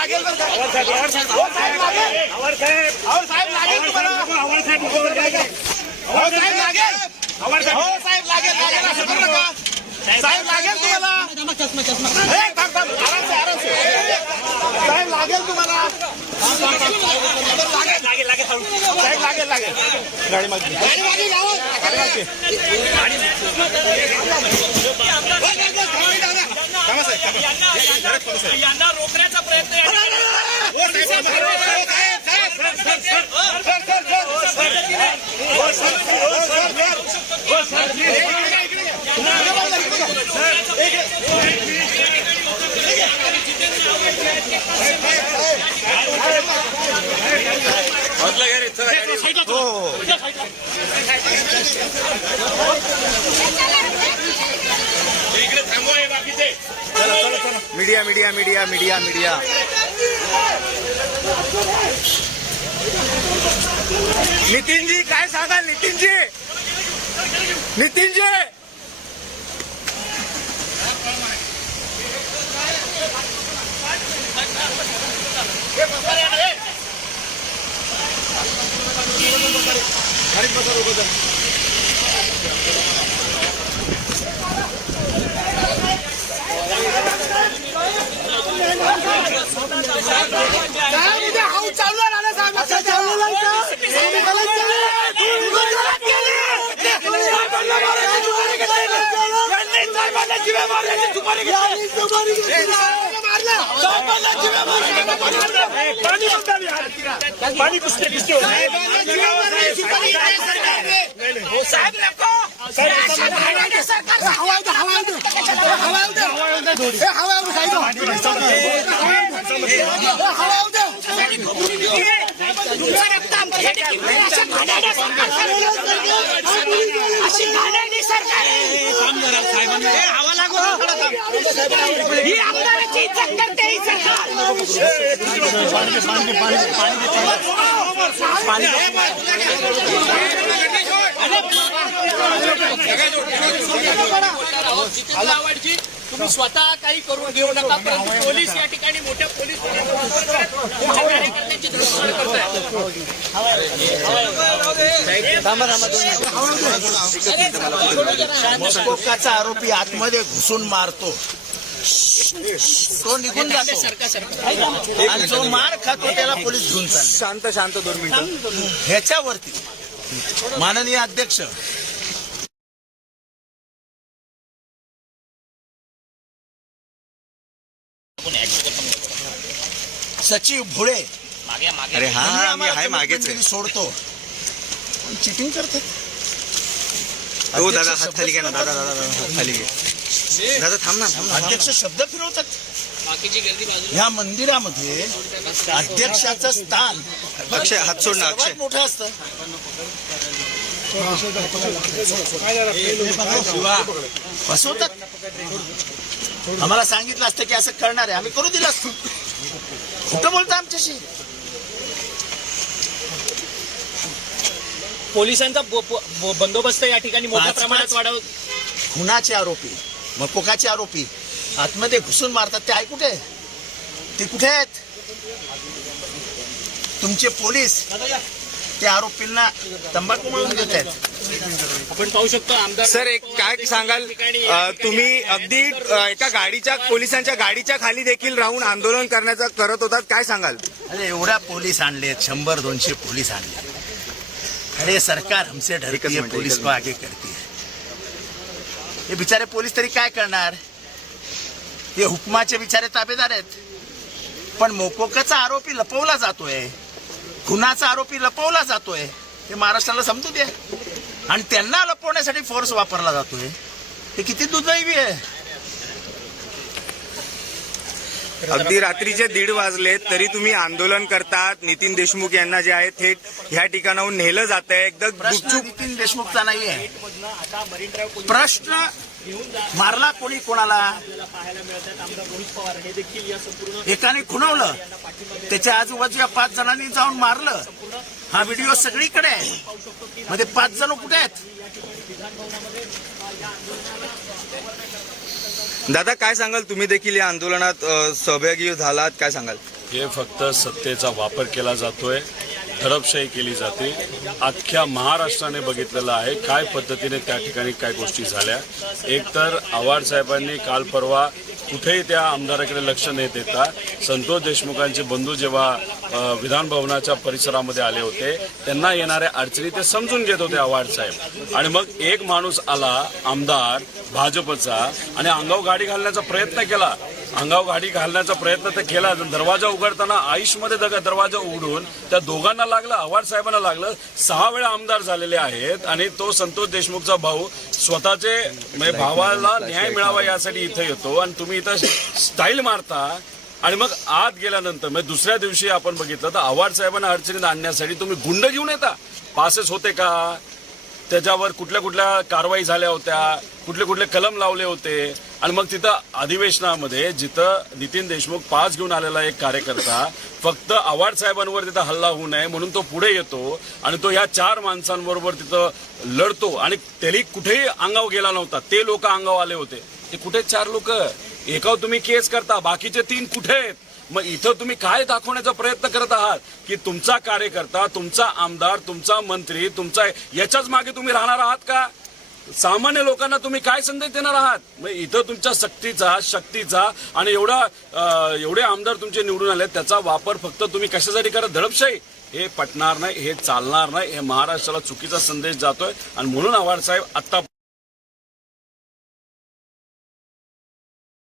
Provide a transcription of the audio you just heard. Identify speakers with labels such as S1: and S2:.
S1: लागेल
S2: साहेब
S1: लागेल तुम्हाला साहेब लागेल तुम्हाला साहेब गाडी मागे गाडी
S3: यांना रोखण्याचा प्रयत्न या
S1: हो, साहेब, थांबा. हो, साहेब, साहेब. Sir, sir, sir. हो, सर, हो, सर, सर.
S2: इकडे थांबवा हे बाकीचे
S4: media media media media media Nitinji काय सांगाल नितीनजी? नितीनजी!
S2: पाणी बंद पाणी पुसते पुसते
S3: साहेब नको सरकार तुमचं रक्त ही आमदाराची इज्जत करते ही सरकार आवडची तुम्ही स्वतः काही करून घेऊ नका परंतु पोलीस या ठिकाणी मोठ्या पोलीस कार्यकर्त्यांची धडपड करतायत
S1: मस्कोकाचा आरोपी आतमध्ये घुसून मारतो. तो निघून जातो. आणि जो मार खातो त्याला पोलीस घेऊन चालले.
S4: शांत शांत दोन मिनिटं.
S1: ह्याच्यावरती. माननीय अध्यक्ष सचिव भुळे.
S4: अरे हा
S1: यांनी
S4: मी आहे मागेच आहे.
S1: सोडतो. चिटिंग करतात
S4: हो दादा हात खाली घे ना. दादा दादा दादा, हात खाली घे दादा थांब ना थांब ना
S1: अध्यक्ष शब्द फिरवतात.
S3: बाकीची गर्दी बाजूला.
S1: ह्या मंदिरामध्ये अध्यक्षाचं स्थान
S4: अक्षय हात सोड ना अक्षय.
S1: सर्वात मोठं असतं. फसवतात आम्हाला सांगितलं असतं की असं करणार आहे. आम्ही करू दिलं असतं. खोटं बोलतं आमच्याशी
S3: पोलिसांचा ब- ब- बंदोबस्त या ठिकाणी मोठ्या
S1: पाच-
S3: प्रमाणात
S1: पाच-
S3: वाढव
S1: खुनाचे आरोपी मकोकाचे आरोपी आतमध्ये घुसून मारतात. ते आहे कुठे? ते कुठे आहेत? तुमचे पोलीस त्या आरोपींना तंबाखू मिळून देत आहेत.
S3: आपण पाहू शकतो आमदार
S4: सर एक काय सांगाल? तुम्ही अगदी एका गाडीच्या पोलिसांच्या गाडीच्या खाली देखील राहून आंदोलन करण्याचा करत होतात. काय सांगाल?
S1: अरे एवढ्या पोलीस आणलेत शंभर दोनशे पोलीस आणले अरे सरकार हमसे डरती है पोलीस को आगे करती है. हे बिचारे पोलीस तरी काय करणार? हे हुकमाचे बिचारे ताबेदार आहेत. पण मोकोकाचा आरोपी लपवला जातोय. खुनाचा आरोपी लपवला जातोय. हे महाराष्ट्राला समजू द्या. आणि त्यांना लपवण्यासाठी फोर्स वापरला जातोय. हे किती दुर्दैवी आहे.
S4: अगदी रात्रीचे दीड वाजले तरी तुम्ही आंदोलन करतात. नितीन देशमुख यांना जे आहे थेट ह्या ठिकाणाहून नेलं जात आहे एकदम गुपचूप
S1: नितीन देशमुखचा नाहीये. प्रश्न मारला कोणी कोणाला? एकाने खुणवलं. त्याच्या आजूबाजूच्या पाच जणांनी जाऊन मारलं. हा व्हिडिओ सगळीकडे आहे. मध्ये पाच जण कुठे आहेत?
S4: दादा काय सांगाल? तुम्ही देखील या आंदोलनात सहभागी झालात. काय सांगाल?
S5: हे फक्त सत्तेचा वापर केला जातोय. दडपशाही केली जाते. अख्ख्या महाराष्ट्राने बघितलेलं आहे काय पद्धतीने त्या ठिकाणी काय गोष्टी झाल्या. एकतर आव्हाड साहेबांनी काल परवा कुठेही त्या आमदाराकडे लक्ष न देता संतोष देशमुखांचे बंधू जेव्हा विधान भवनाच्या परिसरामध्ये आले होते त्यांना येणाऱ्या अडचणी ते समजून घेत होते आव्हाड साहेब. आणि मग एक माणूस आला आमदार भाजपचा आणि अंगाव गाडी घालण्याचा प्रयत्न केला. अंगावर गाडी घालण्याचा प्रयत्न तर केला दरवाजा उघडताना आयुषमध्ये दग दरवाजा उघडून त्या दोघांना लागलं आव्हाड साहेबांना लागलं. सहा वेळा आमदार झालेले आहेत आणि तो संतोष देशमुखचा भाऊ स्वतःचे म्हणजे भावाला न्याय मिळावा यासाठी इथं येतो आणि तुम्ही इथं स्टाईल मारता. आणि मग आत गेल्यानंतर म्हणजे दुसऱ्या दिवशी आपण बघितलं तर आव्हाड साहेबांना अडचणीत आणण्यासाठी तुम्ही गुंड घेऊन येता. पासेस होते का? त्याच्यावर कुठल्या कुठल्या कारवाई झाल्या होत्या? कुठले कुठले कलम लावले होते? आणि मग तिथं अधिवेशनामध्ये जिथं नितीन देशमुख पास घेऊन आलेला एक कार्यकर्ता फक्त आव्हाड साहेबांवर तिथं हल्ला होऊ नये म्हणून तो पुढे येतो आणि तो या चार माणसांबरोबर तिथं लढतो. आणि त्याही कुठेही अंगावर गेला नव्हता. ते लोक अंगावर आले होते. ते कुठे चार लोक? एकाव तुम्ही केस करता. बाकीचे तीन कुठे आहेत? मग इथं तुम्ही काय दाखवण्याचा प्रयत्न करत आहात? की तुमचा कार्यकर्ता तुमचा आमदार तुमचा मंत्री तुमचा याच्याच मागे तुम्ही राहणार आहात का? सामान्य लोकांना तुम्ही काय संदेश देणार आहात? मग इथं तुमच्या सक्तीचा शक्तीचा आणि एवढा एवढे आमदार तुमचे निवडून आले त्याचा वापर फक्त तुम्ही कशासाठी करत? दडपशाही हे पटणार नाही हे चालणार नाही हे महाराष्ट्राला चुकीचा संदेश जातोय. आणि म्हणून आव्हाड साहेब आता